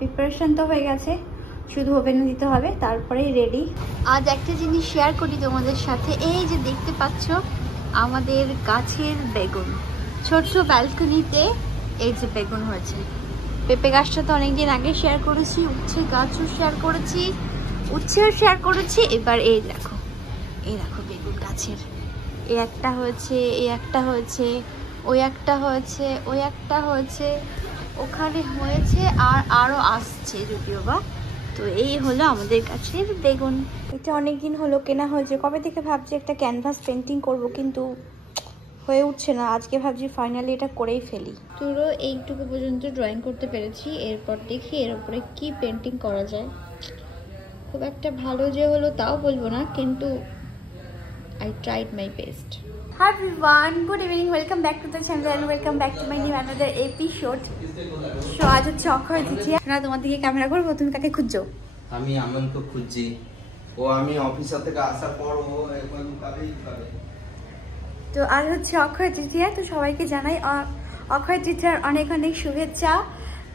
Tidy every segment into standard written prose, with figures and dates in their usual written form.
Preparation তো হয়ে গেছে, শুধু ওভেনে দিতে হবে, তারপরেই রেডি। আজ একটা জিনিস শেয়ার করি তোমাদের সাথে। এই যে দেখতে পাচ্ছ আমাদের গাছের বেগুন, ছোট্ট ব্যালকনিতে এই যে বেগুন হয়েছে। পেঁপে গাছটা তো অনেকদিন আগে শেয়ার করেছি, উচ্ছে গাছও শেয়ার করেছি, উচ্ছেও শেয়ার করেছি। এবার এই দেখো বেগুন গাছের এই একটা হয়েছে, এই একটা হয়েছে, ওই একটা হয়েছে, ওই একটা হয়েছে, ওখানে হয়েছে, আর আরও আসছে যদিও বা। তো এই হলো আমাদের গাছের বেগুন। এটা অনেক দিন হলো কেনা হয়েছে, কবে থেকে ভাবছি একটা ক্যানভাস পেন্টিং করব, কিন্তু হয়ে উঠছে না। আজকে ভাবছি ফাইনালি এটা করেই ফেলি। পুরো এইটুকু পর্যন্ত ড্রয়িং করতে পেরেছি, এরপর দেখি এর উপরে কি পেন্টিং করা যায়। খুব একটা ভালো যে হলো তাও বলবো না, কিন্তু I tried my best. Hi everyone, good evening, welcome back to the channel and welcome back to my new another episode. So আজ হচ্ছে অক্ষয় তৃতীয়া। না তোমার দিকে ক্যামেরা করবো, তুমি কাকে খুঁজছো? আমি আমনকে খুঁজছি। ও আমি অফিস থেকে আসার পর ও এখন কাবেই করে। তো আজ হচ্ছে অক্ষয় তৃতীয়া, তো সবাইকে জানাই অক্ষয় তৃতীয়ার অনেক অনেক শুভেচ্ছা।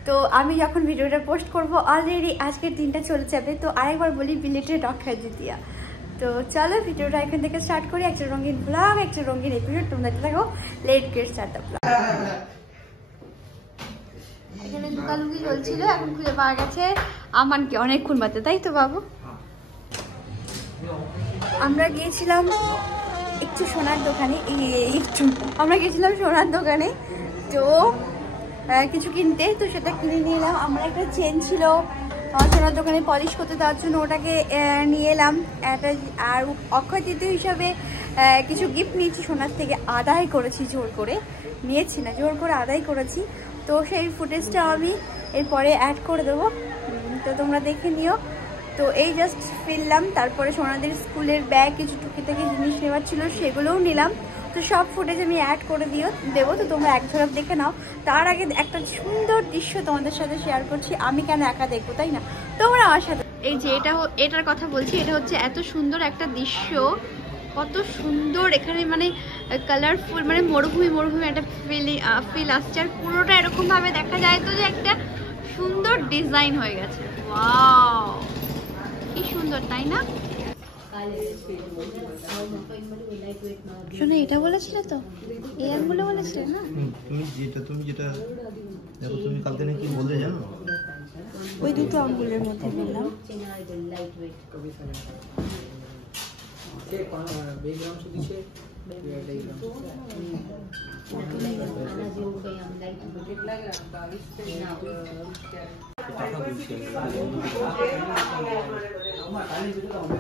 তো আমি যখন ভিডিওটা পোস্ট করব অলরেডি আজকের দিনটা চলে যাবে, তো আরেকবার বলি বিলেটেড অক্ষয় তৃতীয়া। তো চলো ভিডিওটা এখান থেকে স্টার্ট করি। একটা রঙিন ব্লগ, একটা রঙিন এপিসোড, তোমরা দেখো। Late get start the blog. এখানে লুকালুকি চলছিল, এখন খুঁজে পাওয়া গেছে আমানকে অনেকক্ষণ বাদে, তাই তো বাবু? আমরা গিয়েছিলাম একটু সোনার দোকানে, আমরা গেছিলাম সোনার দোকানে তো কিছু কিনতে, তো সেটা কিনে নিয়ে এলাম। আমার একটা চেন ছিল আমার সোনার দোকানে পলিশ করতে দেওয়ার জন্য, ওটাকে নিয়ে এলাম একটা। আর অক্ষয় তৃতীয়া হিসাবে কিছু গিফট নিয়েছি সোনার থেকে, আদায় করেছি, জোর করে নিয়েছি না, জোর করে আদায় করেছি। তো সেই ফুটেজটা আমি এরপরে অ্যাড করে দেবো, তো তোমরা দেখে নিও। তো এই জাস্ট ফিরলাম, তারপরে সোনাদের স্কুলের ব্যাগ কিছু টুকিটাকি জিনিস নেওয়ার ছিল, সেগুলোও নিলাম। তো সব ফুটেজ আমি অ্যাড করে দেবো, তো তোমরা এক ঝলক দেখে নাও। তার আগে একটা সুন্দর দৃশ্য তোমাদের সাথে শেয়ার করছি। আমি কেন একা দেখবো, তাই না? তোমরা আমার সাথে। এই যে এটার কথা বলছি, এটা হচ্ছে এত সুন্দর একটা দৃশ্য, কত সুন্দর এখানে, মানে কালারফুল, মানে মরুভূমি একটা ফিল আসছে। আর পুরোটা এরকম ভাবে দেখা যায় তো যে একটা সুন্দর ডিজাইন হয়ে গেছে। ওয়াও, কি সুন্দর, তাই না? শোনো, এটা বলেছিলে তো, এই আঙ্গুলে বলেছিলে না? তুমি যেটা দেখো, তুমি কালকে নাকি বললে জানো, ওই দুটো আঙ্গুলের মধ্যে বললাম।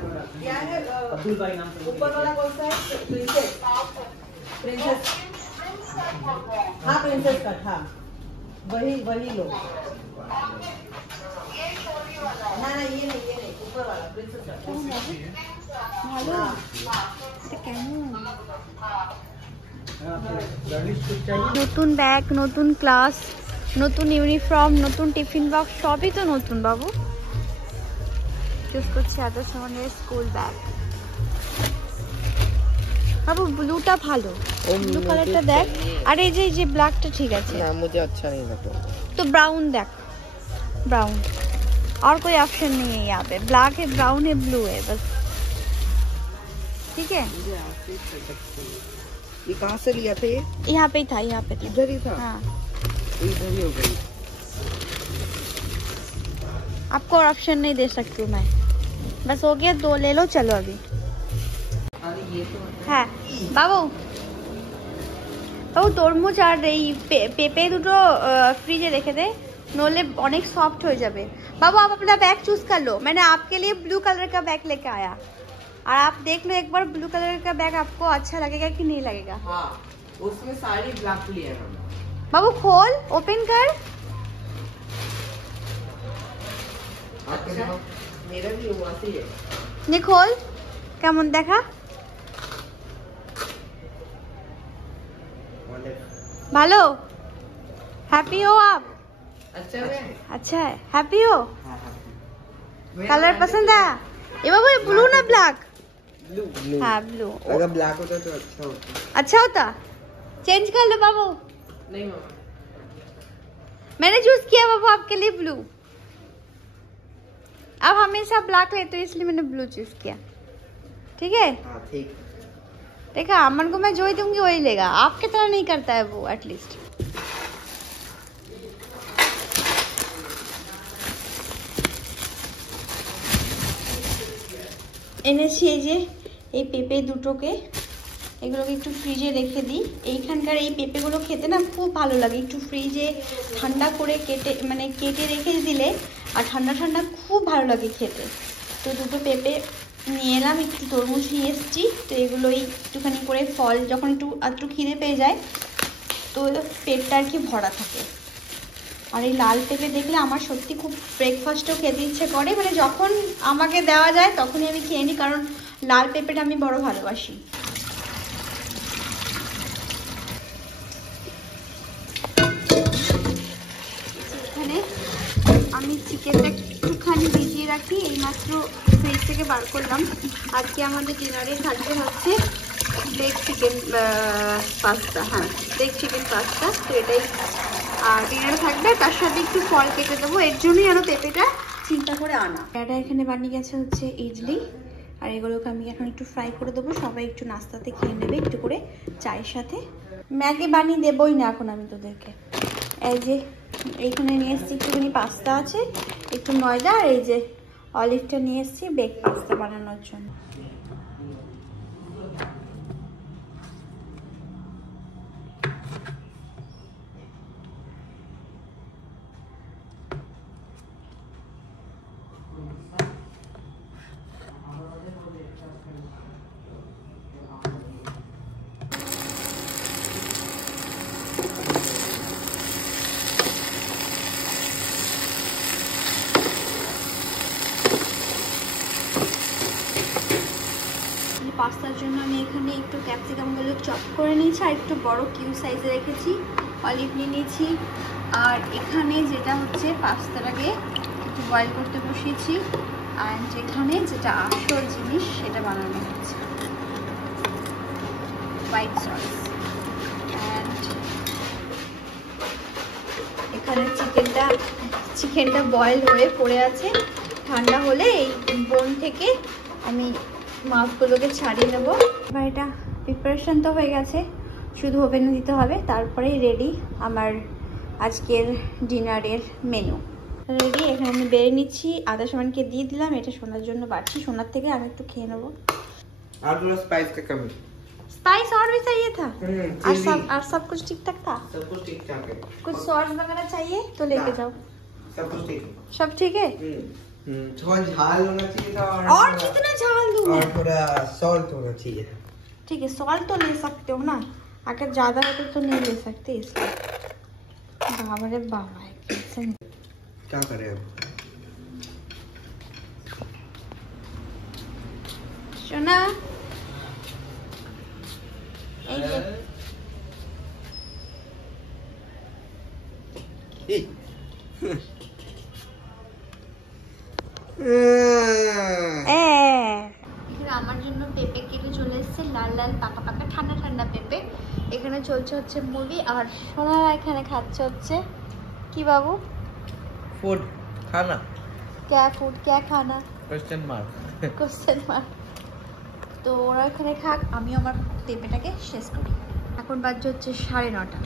अब्दुल भाई नाम से। ऊपर वाला कौन सा है? प्रिंसेस। प्रिंसेस। हाँ प्रिंसेस कट, हाँ वही लो। ना ये नहीं ऊपर वाला प्रिंसेस कट। ভালো, এটা কেমন? নতুন ব্যাগ, নতুন ক্লাস, নতুন ইউনিফর্ম, নতুন টিফিন বক্স, সবই তো নতুন বাবু। চুজ করছি আদর্শ মানের স্কুল ব্যাগ। বাবু ব্লুটা ভালো, ব্লু কালারটা দেখ। আর এই যে ব্ল্যাকটা ঠিক আছে না, मुझे अच्छा नहीं लगा। तो ब्राउन देख, ब्राउन, और कोई ऑप्शन नहीं है यहाँ पे। ब्लैक है, ब्राउन है, ब्लू है, बस। ठीक है, ये कहाँ से लिया था? ये यहाँ पे ही था, यहाँ पे था। इधर ही था? हाँ, इधर ही हो गई। आपको और ऑप्शन नहीं दे सकती हूँ मैं, बस हो गया, 2 ले लो, चलो अभी। হ্যাঁ বাবু, তরমুজ আর এই পেঁপে দুটো फ्रिज रखे दे, नोले अनेक सॉफ्ट हो जाए। बाबू आप अपना बैग चूज कर लो, मैंने आपके लिए ब्लू कलर का बैग लेके आया, और आप देख लो एक बार ब्लू कलर का बैग आपको अच्छा लगेगा कि नहीं लगेगा। हाँ, उसमें सारी ब्लैक लिए हैं। बाबू खोल, ओपन कर। अच्छा, मेरा भी हुआ थी ये। नहीं खोल, কেমন দেখা? ভালো, हैप्पी हो आप? अच्छा है। अच्छा है, हैप्पी हो? कलर पसंद आया? ये बाबू ये ब्लू ना ब्लैक? ब्लू। हाँ ब्लू। अगर ब्लैक होता तो अच्छा होता। अच्छा होता, चेंज कर लो बाबू। नहीं मामा, मैंने चूज किया बाबू आपके लिए ब्लू। अब हमेशा ब्लैक लेते हो इसलिए मैंने ब्लू चूज किया। ठीक है? हाँ ठीक। देखा, अमन को मैं जो ही दूंगी वही लेगा, आपके तरह नहीं करता है वो एटलीस्ट। এনেছি এই যে এই পেঁপে দুটোকে, এগুলোকে একটু ফ্রিজে রেখে দিই। এইখানকার এই পেঁপেগুলো খেতে না খুব ভালো লাগে, একটু ফ্রিজে ঠান্ডা করে কেটে রেখে দিলে আর ঠান্ডা ঠান্ডা খুব ভালো লাগে খেতে। তো দুটো পেঁপে নিয়ে এলাম, একটু তরমুজ নিয়ে এসেছি। তো এগুলোই একটুখানি করে ফল যখন একটু খিদে পেয়ে যায় তো পেটটা আর কি ভরা থাকে। আর এই লাল পেঁপে দেখলে আমার সত্যি খুব ব্রেকফাস্টও খেতে ইচ্ছে করে, মানে যখন আমাকে দেওয়া যায় তখনই আমি খেয়ে নিই, কারণ লাল পেঁপেটা আমি বড় ভালোবাসি। এখানে আমি চিকেনটা একটুখানি ভিজিয়ে রাখি, এইমাত্র ফ্রিজ থেকে বার করলাম। আজকে আমাদের ডিনারে থাকবে হচ্ছে বেক চিকেন পাস্তা। হ্যাঁ, বেক চিকেন পাস্তা। তো এটাই আর ডিনারে থাকবে, তার সাথে একটু ফল কেটে দেবো, এর জন্যই আরও পেঁপেটা চিন্তা করে আনা। এটা এখানে বানিয়ে গেছে হচ্ছে ইডলি, আর এগুলোকে আমি এখন একটু ফ্রাই করে দেবো। সবাই একটু নাস্তাতে খেয়ে নেবে একটু করে চায়ের সাথে। ম্যাগি বানিয়ে দেবোই না এখন আমি তোদেরকে। এই যে এইখানে নিয়ে এসেছি একটুখানি পাস্তা আছে, একটু ময়দা, আর এই যে অলিভটা নিয়ে এসেছি বেক পাস্তা বানানোর জন্য। পাস্তার জন্য আমি এখানে একটু ক্যাপসিকামগুলো চপ করে নিয়েছি, আর একটু বড় কিউব সাইজে রেখেছি। অলিভ নিয়ে নিয়েছি, আর এখানে যেটা হচ্ছে পাস্তাটাকে একটু বয়েল করতে বসিয়েছি, আর যেখানে যেটা আসল জিনিস সেটা বানানো হচ্ছে হোয়াইট সস। অ্যান্ড এখানে চিকেনটা বয়েল হয়ে পড়ে আছে, ঠান্ডা হলে এই বোন থেকে আমি মাছগুলোকে ছাড়িয়ে নেবো। এবার এটা প্রিপারেশন তো হয়ে গেছে, শুধু ওভেনে দিতে হবে, তারপরেই রেডি আমার আজকের ডিনারের মেনু। রেডি, এখানে আমি বেড়ে নিচ্ছি, আদা সামানকে দিয়ে দিলাম, এটা সোনার জন্য বাড়ছি, সোনার থেকে আমি একটু খেয়ে নেবো। और थोड़ा स्पाइस का कमी। स्पाइस और भी चाहिए था? और सब कुछ ठीक ठाक था? सब कुछ ठीक ठाक है। कुछ सॉस वगैरह चाहिए तो लेके जाओ। सब कुछ ठीक है। सब ठीक है? थोड़ा झाल होना चाहिए था, और कितना झाल दूँ? और थोड़ा सॉल्ट होना चाहिए। ठीक है, सॉल्ट तो ले सकते हो ना, अगर ज्यादा हो तो नहीं ले सकते इसलिए। बाबा रे बाबा, क्या करें अब? सोना আমার জন্য পেঁপে কেটে চলে এসেছে, লাল লাল পাকা পাকা ঠান্ডা ঠান্ডা পেঁপে। এখানে চলছে হচ্ছে মুভি, আর সোনারা এখানে খাচ্ছে হচ্ছে কি বাবু? फूड खाना। क्या फूड, क्या खाना? Question mark. Question mark. তো ওরা এখানে খাক, আমি আমার পেঁপেটাকে শেষ করি। এখন বাজছে হচ্ছে 9:30।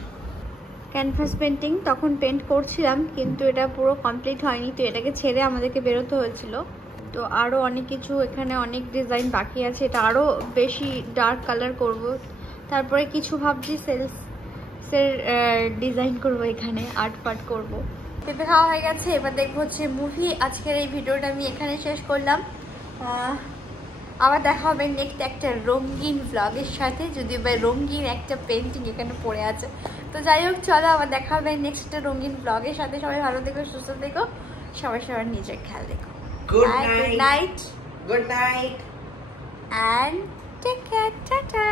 ক্যানভাস পেন্টিং তখন পেন্ট করছিলাম, কিন্তু এটা পুরো কমপ্লিট হয়নি, তো এটাকে ছেড়ে আমাদেরকে বেরোতে হয়েছিল। তো আরও অনেক কিছু এখানে অনেক ডিজাইন বাকি আছে, এটা আরও বেশি ডার্ক কালার করব। তারপরে কিছু ভাবছি সেলসের ডিজাইন করব, এখানে আর্ট পার্ট করব। পেঁপে খাওয়া হয়ে গেছে, এবার দেখবো হচ্ছে মুভি। আজকের এই ভিডিওটা আমি এখানে শেষ করলাম। আবার দেখা হবে নেক্সট একটা রঙিন ব্লগের সাথে, যদিও বা রঙিন একটা পেন্টিং এখানে পড়ে আছে। তো যাই হোক, চলো আবার দেখা হবে নেক্সট একটা রঙিন ব্লগের সাথে। সবাই ভালো থেকো, সুস্থ থেকো, সবাই সবার নিজের খেয়াল রেখো। Good night. Good night. And take care. Ta-ta.